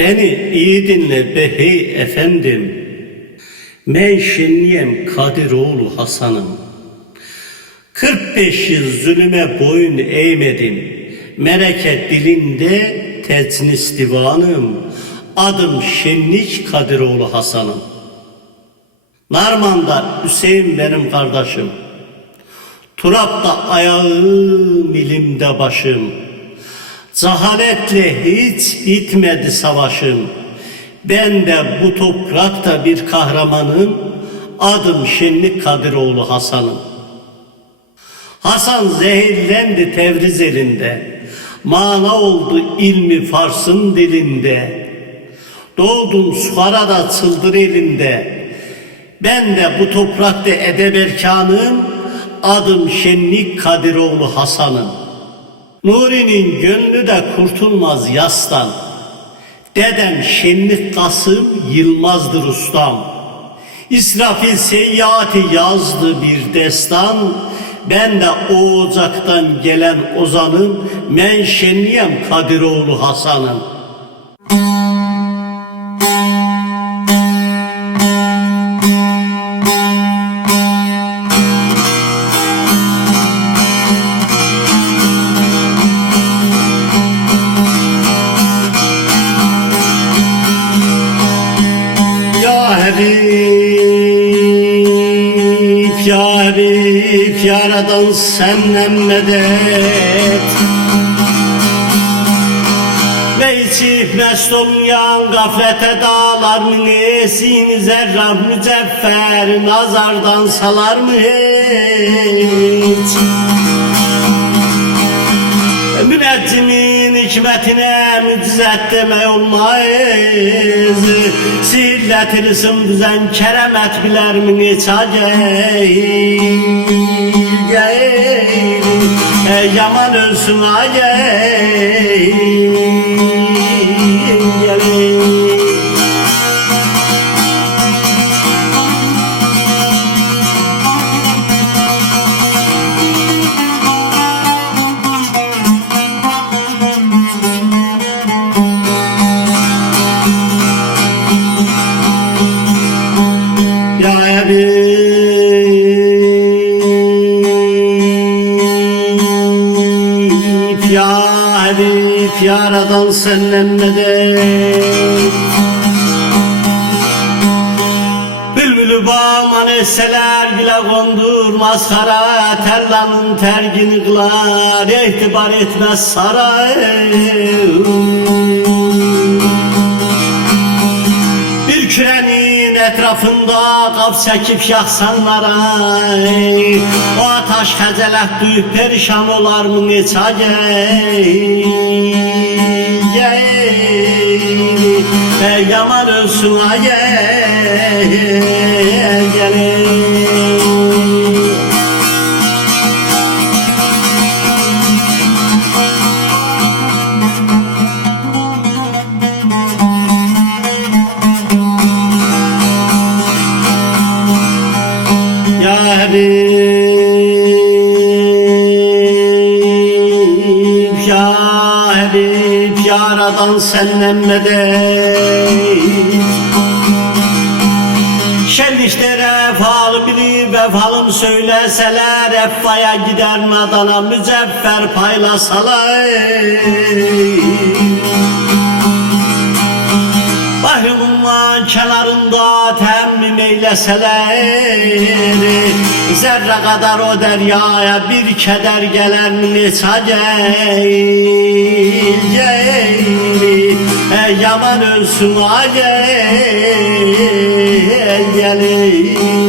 Beni iyi dinle be hey efendim. Men şenliyem Kadiroğlu Hasan'ım. 45 yıl zulüme boyun eğmedim. Mereket dilinde teçnis divanım. Adım Şenlik Kadiroğlu Hasan'ım. Narman'da Hüseyin benim kardeşim. Turap'ta ayağım ilimde başım. Cehaletle hiç bitmedi savaşım. Ben de bu toprakta bir kahramanım. Adım Şenlik Kadiroğlu Hasan'ım. Hasan zehirlendi Tevriz elinde. Mana oldu ilmi Fars'ın dilinde. Doğdum Suhara'da çıldır elinde. Ben de bu toprakta edeb erkanım. Adım Şenlik Kadiroğlu Hasan'ım. Nuri'nin gönlü de kurtulmaz yastan. Dedem Şenlik Kasım Yılmaz'dır ustam. İsrafil seyyati yazdı bir destan. Ben de o ocaktan gelen ozanım. Men Şenliyem Kadiroğlu Hasan'ım. Ya Habib, yaradan senden medet. Ve içip mest olmayan gaflete dağlar mı esini zerrah müceffer nazardan salar mı hiç? Münnettimin hikmetine müczet deme olmaz. Silletilsin düzen keremet biler mi hiç yaman ölsün yaradan senden medet. Bülbülü bağman etseler bile kondurmaz kara. Tellanın tergini kılar itibar etmez saray. Bir kürenin etrafında kaf çekip yaksanlara. O ataş xəzələt duyup perişan olar mı neçə yaman ölsün Ya Habib, yaradan senden medet. Şenlikte vefalı bilip vefalım söyleseler, Effa'ya gider madana müceffer paylasalar. Bahrimin kenarında temmim eyleseler, zerre kadar o deryaya bir keder geler neçə yaman ölsün gelir.